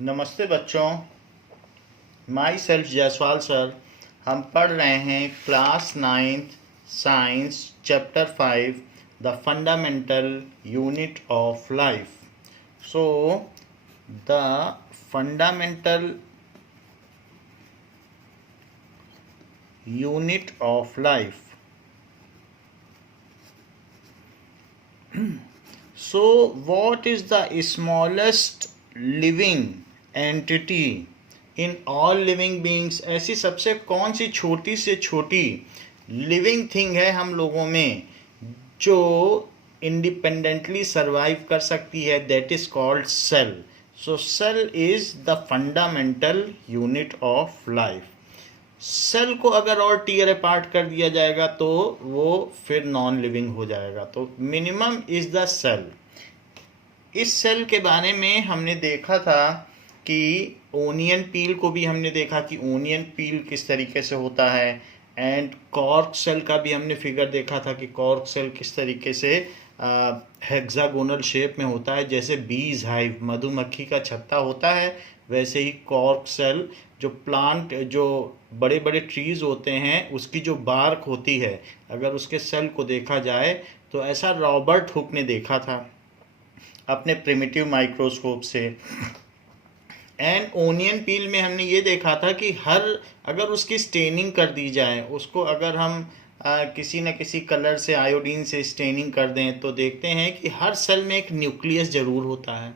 नमस्ते बच्चों। My self Jaiswal sir. हम पढ़ रहे हैं class 9th science chapter 5 the fundamental unit of life. So the fundamental unit of life. So what is the smallest living entity in all living beings? ऐसी सबसे कौन सी छोटी से छोटी लिविंग थिंग है हम लोगों में जो इंडिपेंडेंटली सर्वाइव कर सकती है? That is called cell. So cell is the fundamental unit of life. Cell को अगर और टीयर अपार्ट कर दिया जाएगा तो वो फिर नॉन लिविंग हो जाएगा. तो मिनिमम इज द सेल. इस सेल के बारे में हमने देखा था कि ओनियन पील को भी हमने देखा कि ओनियन पील किस तरीके से होता है. एंड कॉर्क सेल का भी हमने फिगर देखा था कि कॉर्क सेल किस तरीके से हेक्सागोनल शेप में होता है. जैसे बीज हाइव, मधुमक्खी का छत्ता होता है, वैसे ही कॉर्क सेल जो प्लांट, जो बड़े बड़े ट्रीज होते हैं, उसकी जो बार्क होती है, अगर उसके सेल को देखा जाए तो ऐसा रॉबर्ट हुक ने देखा था अपने प्रिमिटिव माइक्रोस्कोप से. एंड ओनियन पील में हमने ये देखा था कि अगर उसकी स्टेनिंग कर दी जाए, उसको अगर हम किसी न किसी कलर से, आयोडीन से स्टेनिंग कर दें, तो देखते हैं कि हर सेल में एक न्यूक्लियस ज़रूर होता है.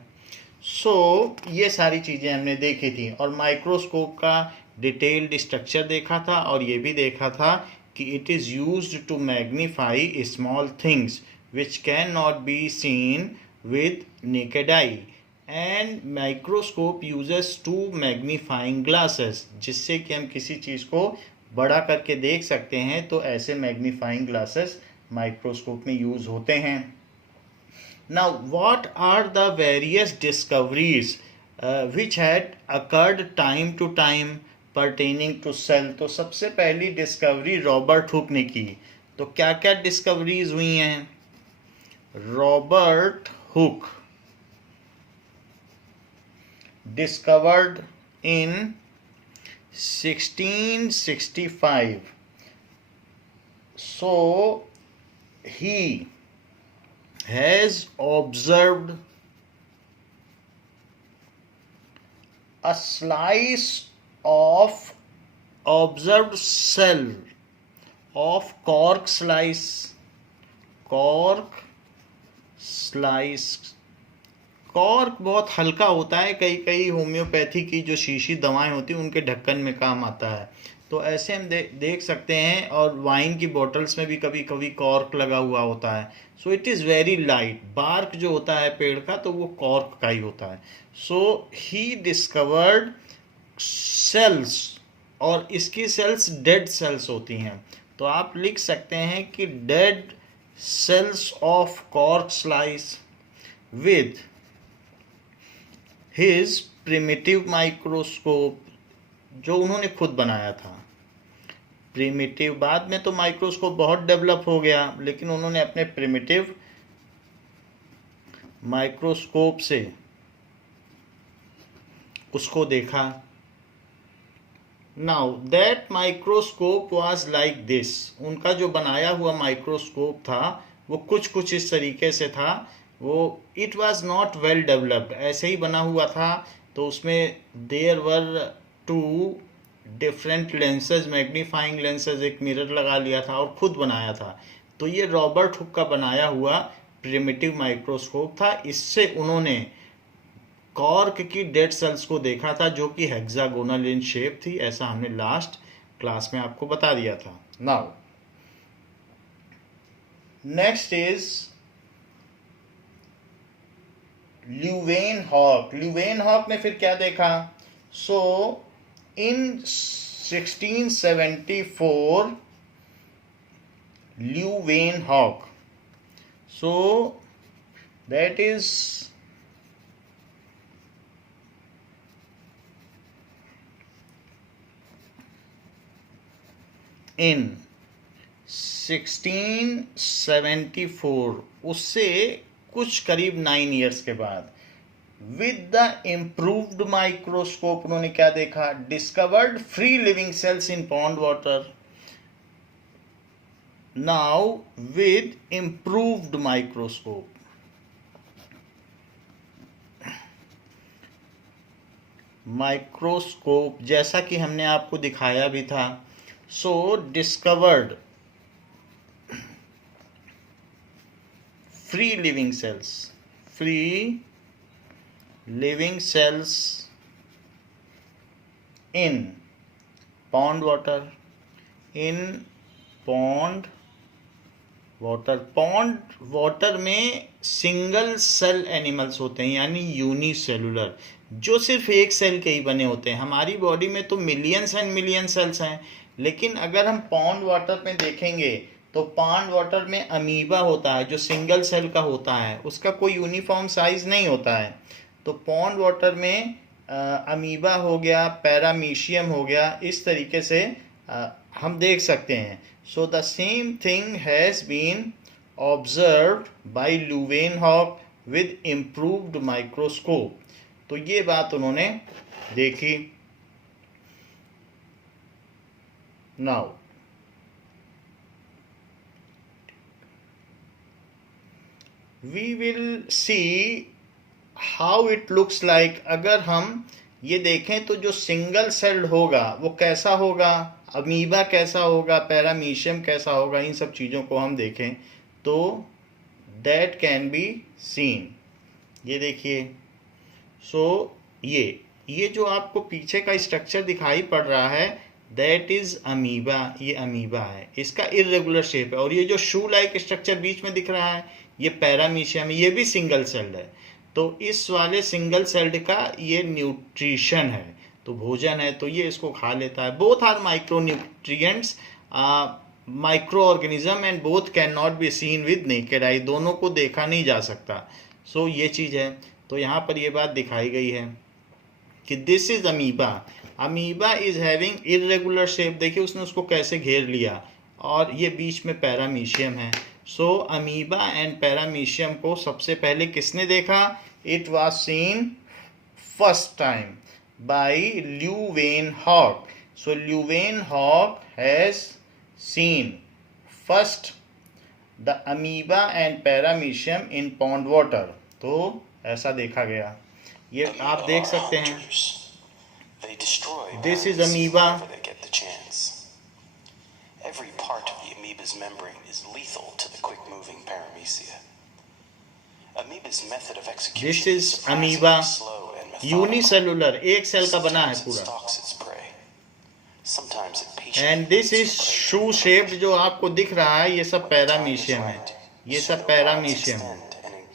ये सारी चीज़ें हमने देखी थी और माइक्रोस्कोप का डिटेल्ड स्ट्रक्चर देखा था. और ये भी देखा था कि it is used to magnify small things which can not be seen with naked eye. And microscope uses two magnifying glasses, जिससे कि हम किसी चीज़ को बड़ा करके देख सकते हैं. तो ऐसे मैग्नीफाइंग ग्लासेस माइक्रोस्कोप में यूज़ होते हैं. Now what are the various discoveries which had occurred time to time pertaining to cell? तो सबसे पहली डिस्कवरी रॉबर्ट हुक ने की. तो क्या क्या डिस्कवरीज हुई हैं? Robert Hooke discovered in 1665. So he has observed a slice of observed cell of cork slice. Cork बहुत हल्का होता है. कई होम्योपैथी की जो शीशी दवाएं होती हैं उनके ढक्कन में काम आता है. तो ऐसे हम देख सकते हैं. और वाइन की बॉटल्स में भी कभी कभी कॉर्क लगा हुआ होता है. So it is very light. Bark जो होता है पेड़ का, तो वो कॉर्क का ही होता है. सो ही डिस्कवर्ड सेल्स, और इसकी सेल्स डेड सेल्स होती हैं. तो आप लिख सकते हैं कि dead cells of cork slice with his primitive microscope, जो उन्होंने खुद बनाया था. प्रिमिटिव, बाद में तो माइक्रोस्कोप बहुत डेवलप हो गया, लेकिन उन्होंने अपने प्रिमिटिव माइक्रोस्कोप से उसको देखा. Now that microscope was like this. उनका जो बनाया हुआ माइक्रोस्कोप था वो कुछ इस तरीके से था. वो it was not well developed, ऐसे ही बना हुआ था. तो उसमें there were 2 different lenses, magnifying lenses, एक मिरर लगा लिया था और खुद बनाया था. तो ये रॉबर्ट हुक का बनाया हुआ प्रिमिटिव माइक्रोस्कोप था. इससे उन्होंने कॉर्क की डेड सेल्स को देखा था जो कि हेक्सागोनल इन शेप थी. ऐसा हमने लास्ट क्लास में आपको बता दिया था. Now next is Leeuwenhoek. Leeuwenhoek ने फिर क्या देखा? सो इन 1674 Leeuwenhoek, so that is in 1674, उससे कुछ करीब 9 ईयर्स के बाद विद द इम्प्रूव्ड माइक्रोस्कोप उन्होंने क्या देखा, discovered free living cells in pond water. Now with improved microscope, microscope जैसा कि हमने आपको दिखाया भी था. सो discovered free living cells, free living cells in pond water, in pond water. Pond water में सिंगल सेल एनिमल्स होते हैं, यानी यूनिसेलुलर, जो सिर्फ एक सेल के ही बने होते हैं. हमारी बॉडी में तो मिलियंस एंड मिलियन सेल्स हैं, लेकिन अगर हम पॉन्ड वाटर में देखेंगे तो पॉन्ड वाटर में अमीबा होता है जो सिंगल सेल का होता है, उसका कोई यूनिफॉर्म साइज नहीं होता है. तो पॉन्ड वाटर में अमीबा हो गया, पैरामीशियम हो गया, इस तरीके से हम देख सकते हैं. So the same thing has been observed by Leeuwenhoek with improved microscope. तो ये बात उन्होंने देखी. Now we will see how it looks like. अगर हम ये देखें तो जो सिंगल सेल्ड होगा वो कैसा होगा, अमीबा कैसा होगा, पैरामीशियम कैसा होगा, इन सब चीज़ों को हम देखें तो दैट कैन बी सीन. ये देखिए. सो ये जो आपको पीछे का स्ट्रक्चर दिखाई पड़ रहा है दैट इज अमीबा. ये अमीबा है, इसका इर्रेगुलर शेप है. और ये जो शू लाइक स्ट्रक्चर बीच में दिख रहा है ये पैरामीशियम है, ये भी सिंगल सेल्ड है. तो इस वाले सिंगल सेल्ड का ये न्यूट्रिशन है, तो भोजन है, तो ये इसको खा लेता है. Both are micro nutrients, micro organism, and both can not be seen with naked eye. दोनों को देखा नहीं जा सकता. सो ये चीज़ है. तो यहाँ पर ये बात दिखाई गई है कि this is amoeba. Amoeba is having irregular shape. देखिए उसने उसको कैसे घेर लिया, और ये बीच में पैरामीशियम है. सो अमीबा एंड पैरामीशियम को सबसे पहले किसने देखा? It was scene first time by Leeuwenhoek. So Leeuwenhoek has seen first the amoeba and paramecium in pond water. तो ऐसा देखा गया. ये आप देख सकते हैं. This is amoeba. Every part of the amoeba's membrane is lethal to the quick-moving paramecia. Amoeba's method of execution This is amoeba. Unicellular, एक सेल का बना है पूरा. And this is shoe shaped, जो आपको दिख रहा है ये सब पैरामीशियम है. ये सब पैरामीशियम है.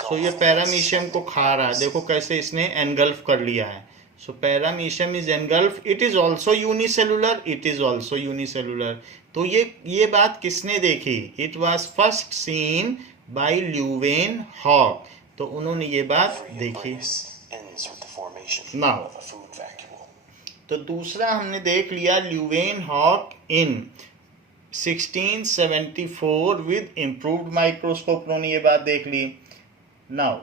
सो ये पैरामीशियम को खा रहा है. देखो कैसे इसने एनगल्फ कर लिया है. So paramecium is engulf. It is also unicellular. It is also unicellular. तो ये बात किसने देखी? It was first seen by Leeuwenhoek. तो उन्होंने ये बात देखी. नाउ तो दूसरा हमने देख लिया Leeuwenhoek in 1674 with improved microscope. उन्होंने ये बात देख ली. नाउ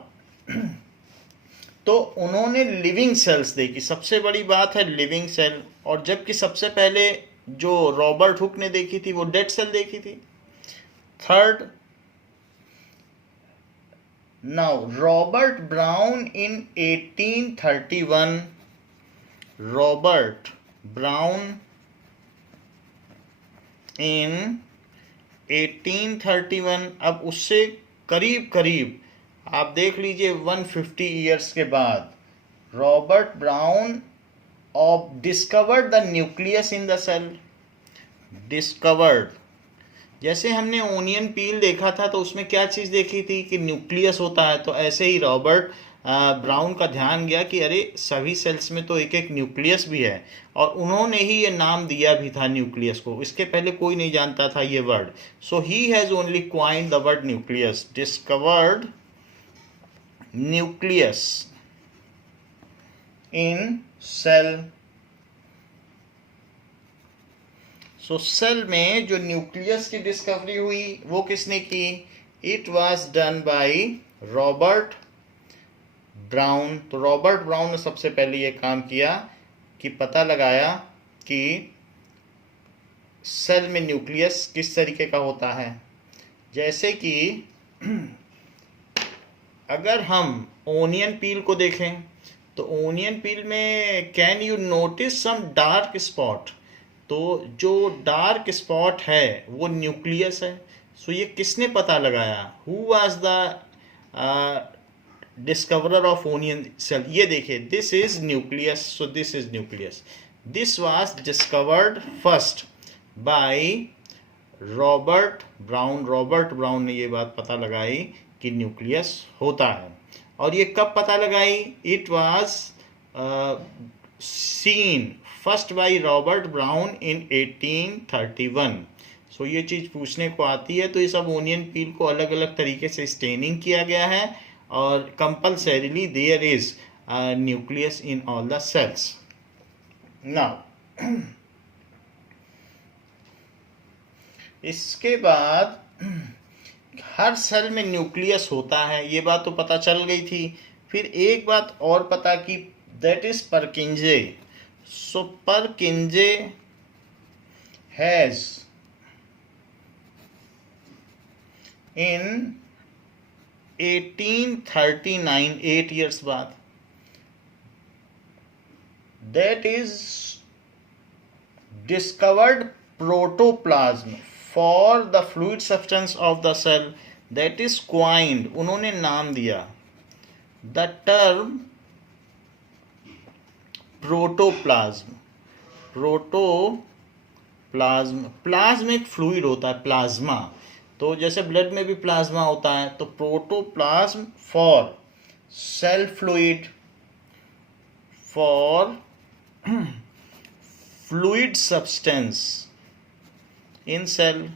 तो उन्होंने लिविंग सेल्स देखी. सबसे बड़ी बात है लिविंग सेल. और जबकि सबसे पहले जो रॉबर्ट हुक ने देखी थी वो डेड सेल देखी थी. Third, now Robert Brown in 1831, Robert Brown in 1831. अब उससे करीब करीब आप देख लीजिए 150 ईयर्स के बाद Robert Brown of discovered the nucleus in the cell. Discovered, जैसे हमने ओनियन पील देखा था तो उसमें क्या चीज़ देखी थी कि न्यूक्लियस होता है. तो ऐसे ही रॉबर्ट ब्राउन का ध्यान गया कि अरे सभी सेल्स में तो एक एक न्यूक्लियस भी है. और उन्होंने ही ये नाम दिया भी था न्यूक्लियस को. इसके पहले कोई नहीं जानता था ये word. So he has only coined the word nucleus. Discovered nucleus in cell. So cell में जो न्यूक्लियस की डिस्कवरी हुई वो किसने की? It was done by Robert Brown, तो रॉबर्ट ब्राउन ने सबसे पहले ये काम किया कि पता लगाया कि सेल में न्यूक्लियस किस तरीके का होता है। जैसे कि अगर हम ओनियन पील को देखें तो ओनियन पील में can you notice some dark spot, तो जो डार्क स्पॉट है वो न्यूक्लियस है। सो ये किसने पता लगाया? Who was the discoverer of onion cell? ये देखिए, this is nucleus, so this is nucleus. This was discovered first by Robert Brown. Robert Brown ने ये बात पता लगाई कि न्यूक्लियस होता है। और ये कब पता लगाई? It was scene first by Robert brown इन 1831। सो ये चीज़ पूछने को आती है। तो ये सब ओनियन पील को अलग अलग तरीके से स्टेनिंग किया गया है और compulsorily there is nucleus in all the cells. Now इसके बाद हर सेल में न्यूक्लियस होता है, ये बात तो पता चल गई थी। फिर एक बात और पता की, that is परकिंजे। So परकिंजे has in 1839, 8 years बाद, that is discovered protoplasm for the fluid substance of the cell, that is coined, उन्होंने नाम दिया the term protoplasm। Protoplasm, plasm एक फ्लूइड होता है, प्लाज्मा। तो जैसे ब्लड में भी प्लाज्मा होता है, तो protoplasm for cell fluid, for fluid substance in cell.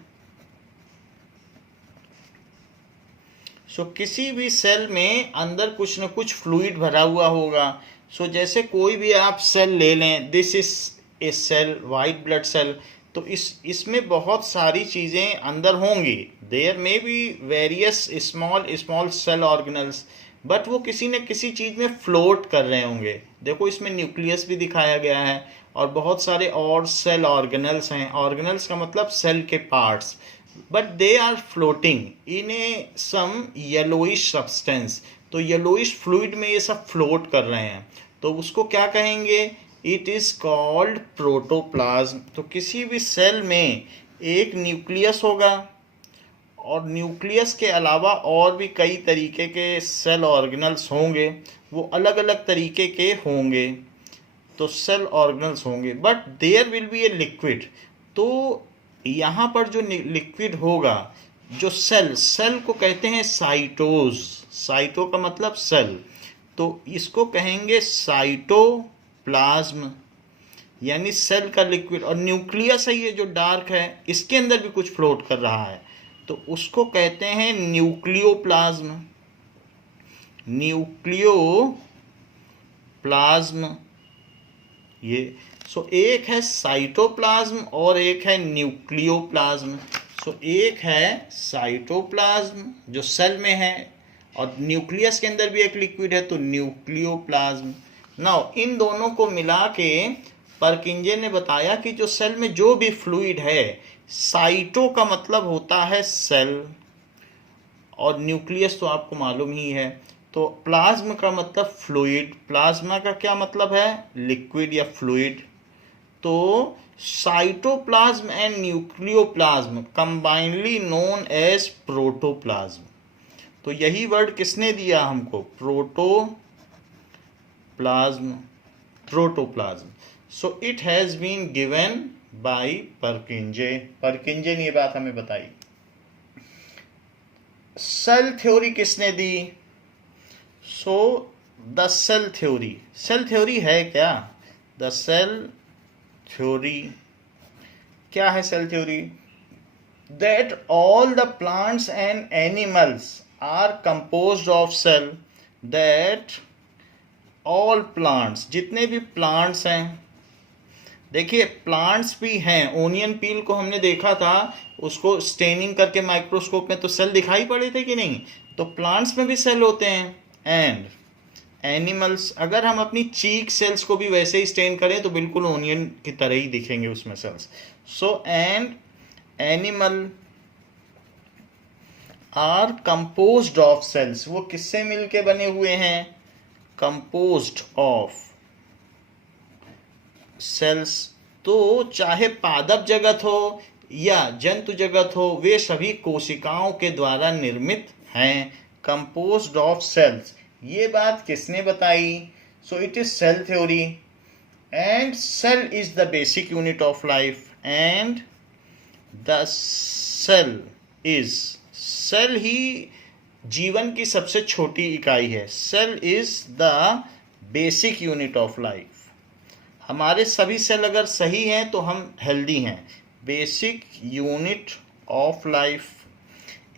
So किसी भी सेल में अंदर कुछ न कुछ फ्लूइड भरा हुआ होगा। सो जैसे कोई भी आप सेल ले लें, this is a cell, white blood cell, तो इसमें बहुत सारी चीज़ें अंदर होंगी। There may be various small cell organelles, but वो किसी न किसी चीज़ में फ्लोट कर रहे होंगे। देखो इसमें न्यूक्लियस भी दिखाया गया है और बहुत सारे और सेल ऑर्गेनल्स हैं। ऑर्गेनल्स का मतलब सेल के parts, but they are floating in a some yellowish substance. तो येलोइश फ्लूइड में ये सब फ्लोट कर रहे हैं, तो उसको क्या कहेंगे? It is called protoplasm. तो किसी भी सेल में एक न्यूक्लियस होगा और न्यूक्लियस के अलावा और भी कई तरीके के सेल ऑर्गेनल्स होंगे, वो अलग अलग तरीके के होंगे, तो सेल ऑर्गेनल्स होंगे, but there will be a liquid. तो यहाँ पर जो लिक्विड होगा, जो सेल को कहते हैं साइटोज। साइटो का मतलब सेल, तो इसको कहेंगे साइटोप्लाज्म, यानी सेल का लिक्विड। और न्यूक्लियस है ये जो डार्क है, इसके अंदर भी कुछ फ्लोट कर रहा है, तो उसको कहते हैं न्यूक्लियोप्लाज्म। न्यूक्लियोप्लाज्म ये। सो एक है साइटोप्लाज्म और एक है न्यूक्लियोप्लाज्म। सो एक है साइटोप्लाज्म जो सेल में है, और न्यूक्लियस के अंदर भी एक लिक्विड है, तो न्यूक्लियोप्लाज्म। नाउ इन दोनों को मिला के परकिंजे ने बताया कि जो सेल में जो भी फ्लूइड है, साइटो का मतलब होता है सेल, और न्यूक्लियस तो आपको मालूम ही है। तो प्लाज्म का मतलब फ्लूइड, प्लाज्मा का क्या मतलब है? लिक्विड या फ्लूइड। तो cytoplasm and nucleoplasm combinely known as protoplasm. तो यही वर्ड किसने दिया हमको? Protoplasm. So it has been given by Purkinje. Purkinje ने ये बात हमें बताई। सेल थ्योरी किसने दी? So the cell theory. Cell theory है क्या? द सेल थ्योरी क्या है? Cell theory that all the plants and animals are composed of cell, that all plants, जितने भी plants हैं, देखिए प्लांट्स भी हैं। ओनियन पील को हमने देखा था, उसको स्टेनिंग करके माइक्रोस्कोप में, तो सेल दिखाई पड़े थे कि नहीं? तो प्लांट्स में भी सेल होते हैं। एंड एनिमल्स, अगर हम अपनी चीक सेल्स को भी वैसे ही स्टेन करें तो बिल्कुल ओनियन की तरह ही दिखेंगे उसमें cells. So and animal are composed of cells. वो किससे मिलके बने हुए हैं? Composed of cells. तो चाहे पादप जगत हो या जंतु जगत हो, वे सभी कोशिकाओं के द्वारा निर्मित हैं. कंपोज्ड ऑफ सेल्स, ये बात किसने बताई? So it is cell theory. And cell is the basic unit of life. And the cell ही जीवन की सबसे छोटी इकाई है. Cell is the basic unit of life. हमारे सभी सेल अगर सही हैं तो हम हेल्दी हैं. Basic unit of life.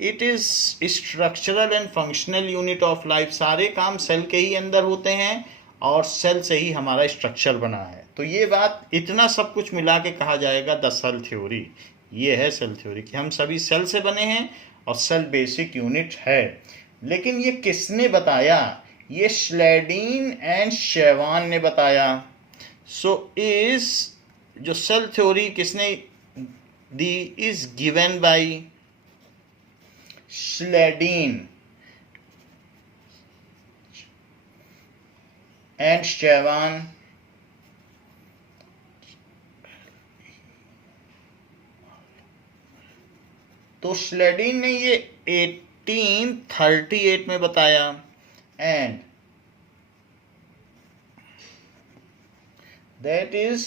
It is structural and functional unit of life. सारे काम सेल के ही अंदर होते हैं और सेल से ही हमारा स्ट्रक्चर बना है. तो ये बात, इतना सब कुछ मिला के कहा जाएगा द सेल थ्योरी. ये है सेल थ्योरी कि हम सभी सेल से बने हैं और सेल बेसिक यूनिट है. लेकिन ये किसने बताया? ये स्लेडीन एंड शेवान ने बताया. सो इज जो सेल थ्योरी किसने दी? Is given by Schleiden and Schwann. तो स्लेडीन ने ये 1838 में बताया एंड दैट इज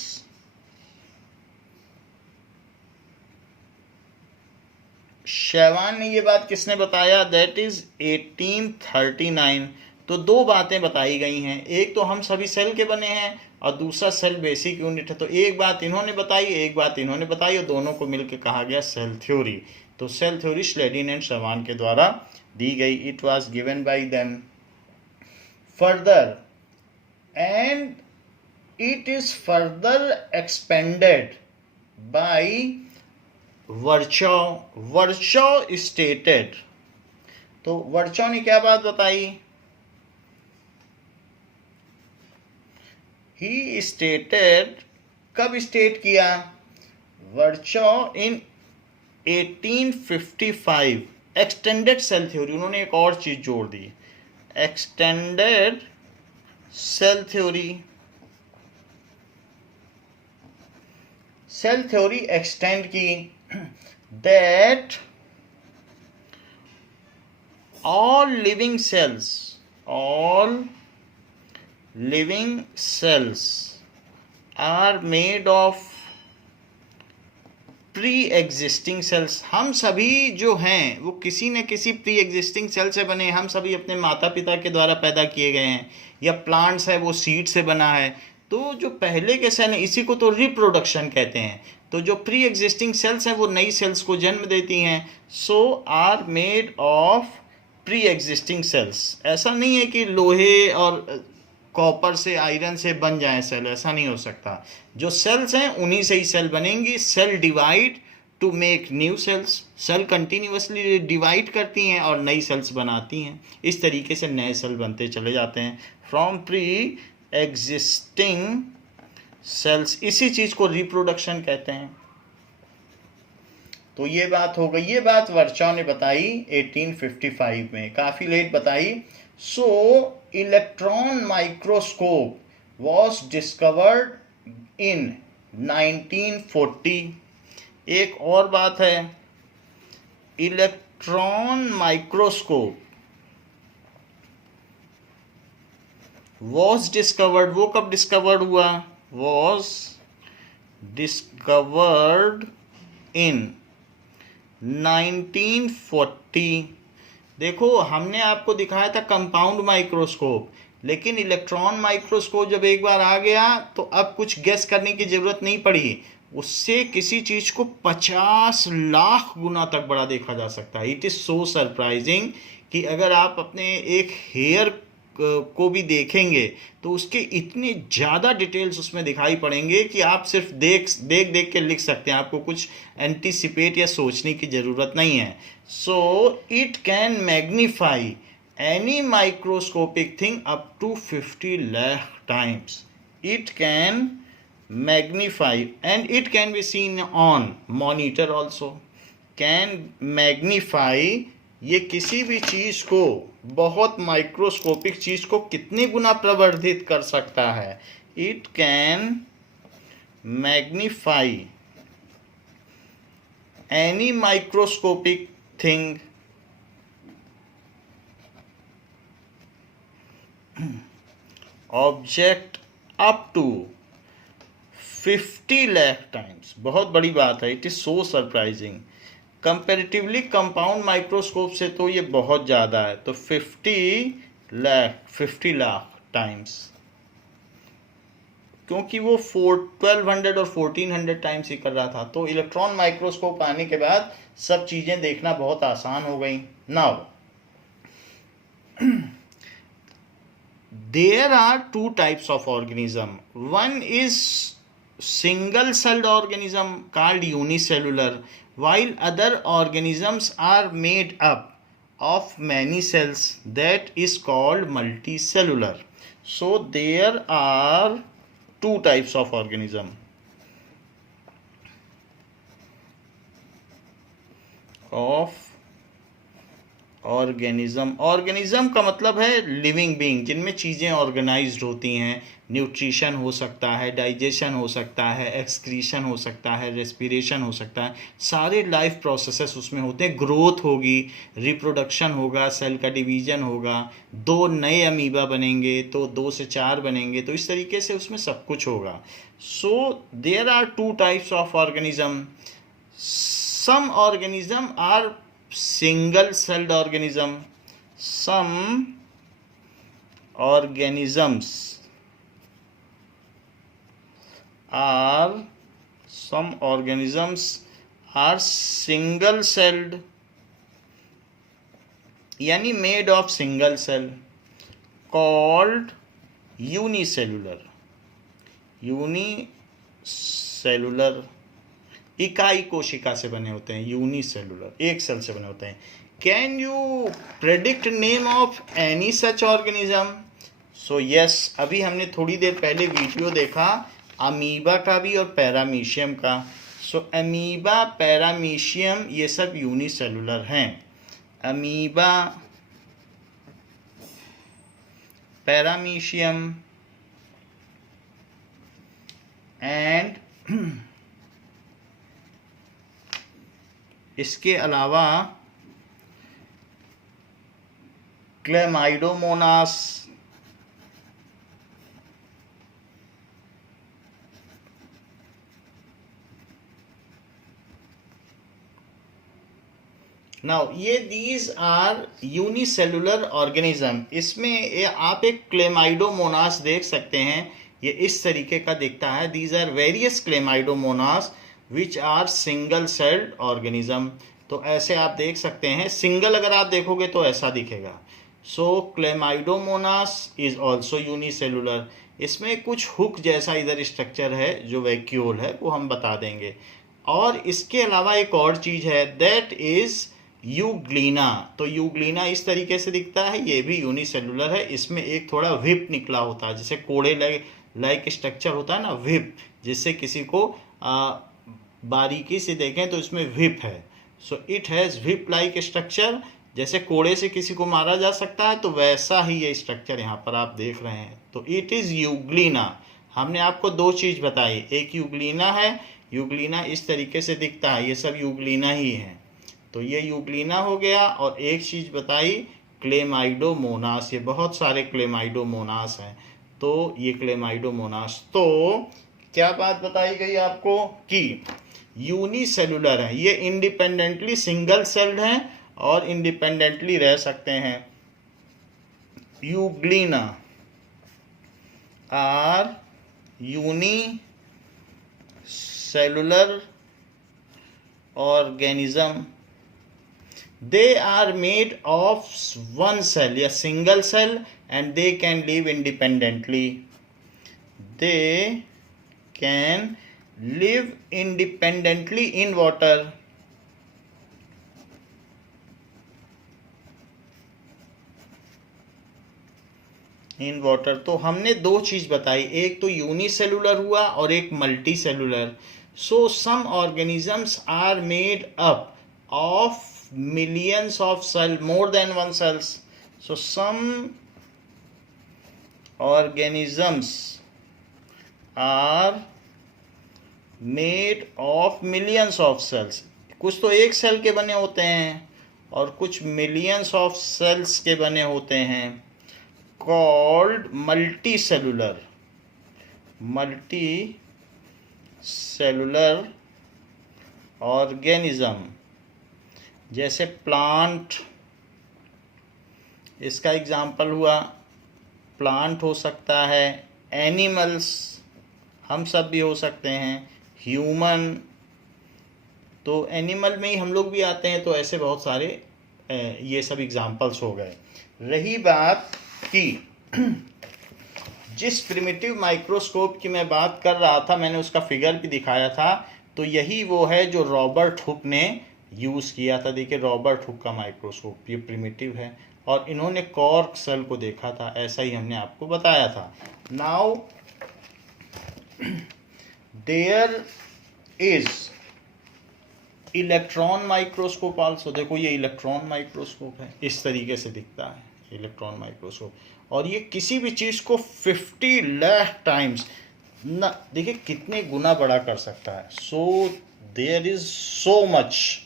शेवान ने ये बात किसने बताया? That is 1839. तो दो बातें बताई गई हैं. एक तो हम सभी सेल के बने हैं और दूसरा सेल बेसिक यूनिट है. तो एक बात इन्होंने बताई, एक बात इन्होंने बताई और दोनों को मिलकर कहा गया सेल थ्योरी. तो सेल थ्योरी स्लेडीन एंड शेवान के द्वारा दी गई. It was given by them. Further and it is further expanded by Virchow. Virchow stated. तो वर्चॉ ने क्या बात बताई? He stated. कब स्टेट किया? Virchow in 1855. Extended cell theory. उन्होंने एक और चीज जोड़ दी, extended cell theory. Cell theory extend की that all living cells are made of pre-existing cells. हम सभी जो हैं वो किसी न किसी प्री एग्जिस्टिंग सेल से बने. हम सभी अपने माता पिता के द्वारा पैदा किए गए हैं, या प्लांट्स है वो सीड से बना है. तो जो पहले के सेल हैं इसी को तो रिप्रोडक्शन कहते हैं. तो जो प्री एग्जिस्टिंग सेल्स हैं वो नई सेल्स को जन्म देती हैं. So are made of pre existing cells. ऐसा नहीं है कि लोहे और कॉपर से, आयरन से बन जाए सेल, ऐसा नहीं हो सकता. जो सेल्स हैं उन्हीं से ही सेल बनेंगी. Cell divide to make new cells. Cell continuously divide करती हैं और नई सेल्स बनाती हैं. इस तरीके से नए सेल बनते चले जाते हैं फ्रॉम प्री एग्जिस्टिंग सेल्स. इसी चीज को रिप्रोडक्शन कहते हैं. तो ये बात हो गई. ये बात वर्चॉ ने बताई 1855 में, काफी लेट बताई. सो electron microscope was discovered in 1940. एक और बात है, इलेक्ट्रॉन माइक्रोस्कोप वॉज डिस्कवर्ड. वो कब डिस्कवर्ड हुआ? Was discovered in 1940. देखो हमने आपको दिखाया था कंपाउंड माइक्रोस्कोप, लेकिन इलेक्ट्रॉन माइक्रोस्कोप जब एक बार आ गया तो अब कुछ गेस करने की जरूरत नहीं पड़ी. उससे किसी चीज को 50 लाख गुना तक बड़ा देखा जा सकता है. इट इज सो सरप्राइजिंग कि अगर आप अपने एक हेयर को भी देखेंगे तो उसके इतने ज़्यादा डिटेल्स उसमें दिखाई पड़ेंगे कि आप सिर्फ देख के लिख सकते हैं. आपको कुछ एंटीसिपेट या सोचने की ज़रूरत नहीं है. So it can magnify any microscopic thing up to 50 lakh times. It can magnify and it can be seen on monitor also. Can magnify, ये किसी भी चीज को, बहुत माइक्रोस्कोपिक चीज को कितनी गुना प्रवर्धित कर सकता है. It can magnify any microscopic thing object up to 50 lakh times. बहुत बड़ी बात है. It is so surprising. Comparatively compound microscope से तो ये बहुत ज़्यादा है. तो 50 लाख टाइम्स, क्योंकि वो 1200 और 1400 टाइम्स ही कर रहा था. तो इलेक्ट्रॉन माइक्रोस्कोप आने के बाद सब चीज़ें देखना बहुत आसान हो गई. Now there are two types of organism. One is single celled organism called unicellular, while other organisms are made up of many cells, that is called multicellular. So there are two types of organism. Organism का मतलब है living being, जिनमें चीज़ें organised होती हैं. Nutrition हो सकता है, डाइजेशन हो सकता है, एक्सक्रीशन हो सकता है, रेस्पिरेशन हो सकता है. सारे लाइफ प्रोसेसेस उसमें होते हैं. ग्रोथ होगी, रिप्रोडक्शन होगा, सेल का डिवीजन होगा, 2 नए अमीबा बनेंगे तो 2 से 4 बनेंगे. तो इस तरीके से उसमें सब कुछ होगा. So there are 2 types of organism. Some organism are single celled organism. Some organisms are single celled, यानी made of single cell, called unicellular. इकाई कोशिका से बने होते हैं. यूनिसेलुलर, एक सेल से बने होते हैं. Can you predict name of any such organism? So yes, अभी हमने थोड़ी देर पहले वीडियो देखा अमीबा का भी और पैरामीशियम का. सो अमीबा, पैरामीशियम, ये सब यूनिसेलुलर हैं. अमीबा, पैरामीशियम एंड इसके अलावा क्लेमाइडोमोनास, नाउ ये दीज आर यूनिसेलुलर ऑर्गेनिज्म. इसमें आप एक क्लेमाइडोमोनास देख सकते हैं. ये इस तरीके का दिखता है. These are various chlamydomonas which are single celled organism. तो ऐसे आप देख सकते हैं. सिंगल अगर आप देखोगे तो ऐसा दिखेगा. सो क्लेमाइडोमोनास इज ऑल्सो यूनिसेलुलर. इसमें कुछ हुक जैसा इधर स्ट्रक्चर है जो वैक्यूल है, वो हम बता देंगे. और इसके अलावा एक और चीज़ है, दैट इज यूग्लीना. तो यूग्लीना इस तरीके से दिखता है. ये भी यूनिसेलुलर है. इसमें एक थोड़ा विप निकला होता है, जैसे कोड़े लाइक स्ट्रक्चर होता है ना, विप, जिससे किसी को बारीकी से देखें तो इसमें विप है. So it has whip like structure. जैसे कोड़े से किसी को मारा जा सकता है, तो वैसा ही ये स्ट्रक्चर यहाँ पर आप देख रहे हैं. तो इट इज़ यूग्लीना. हमने आपको 2 चीज़ बताई. एक यूग्लीना है, यूग्लीना इस तरीके से दिखता है. ये सब यूग्लीना ही है. तो ये यूग्लीना हो गया. और एक चीज़ बताई, क्लेमाइडोमोनास. ये बहुत सारे क्लेमाइडोमोनास हैं. तो ये क्लेमाइडोमोनास. तो क्या बात बताई गई आपको कि यूनिसेलुलर है. ये इंडिपेंडेंटली सिंगल सेल्ड हैं और इंडिपेंडेंटली रह सकते हैं. Euglena are unicellular organism. They are made of one cell या single cell and they can live independently. They can live independently in water. In water. तो हमने दो चीज बताई, एक तो यूनिसेलुलर हुआ और एक multicellular. So some organisms are made up of millions of cell, more than one cells. So some organisms are made of millions of cells. कुछ तो एक सेल के बने होते हैं और कुछ मिलियंस ऑफ सेल्स के बने होते हैं, कॉल्ड मल्टी सेलुलर ऑर्गेनिज्म। जैसे प्लांट, इसका एग्जाम्पल हुआ, प्लांट हो सकता है, एनिमल्स हम सब भी हो सकते हैं, ह्यूमन, तो एनिमल में ही हम लोग भी आते हैं। तो ऐसे बहुत सारे ये सब एग्जाम्पल्स हो गए। रही बात कि जिस प्रिमिटिव माइक्रोस्कोप की मैं बात कर रहा था, मैंने उसका फिगर भी दिखाया था, तो यही वो है जो रॉबर्ट हुक ने यूज़ किया था। देखिए रॉबर्ट हुक का माइक्रोस्कोप, ये प्रिमिटिव है और इन्होंने कॉर्क सेल को देखा था, ऐसा ही हमने आपको बताया था। Now there is electron microscope also. देखो ये इलेक्ट्रॉन माइक्रोस्कोप है, इस तरीके से दिखता है इलेक्ट्रॉन माइक्रोस्कोप, और ये किसी भी चीज़ को 50 लाख टाइम्स ना, देखिए कितने गुना बड़ा कर सकता है। So there is so much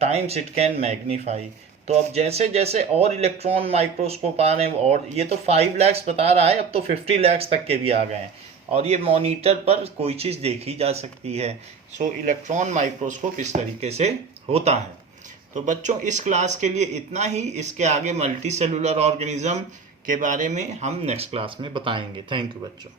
times it can magnify. तो अब जैसे जैसे और इलेक्ट्रॉन माइक्रोस्कोप आ रहे हैं, और ये तो 5 लाख बता रहा है, अब तो 50 लाख तक के भी आ गए हैं, और ये मॉनिटर पर कोई चीज़ देखी जा सकती है। सो इलेक्ट्रॉन माइक्रोस्कोप इस तरीके से होता है। तो बच्चों इस क्लास के लिए इतना ही। इसके आगे मल्टी सेलुलर ऑर्गेनिज्म के बारे में हम नेक्स्ट क्लास में बताएंगे। थैंक यू बच्चों।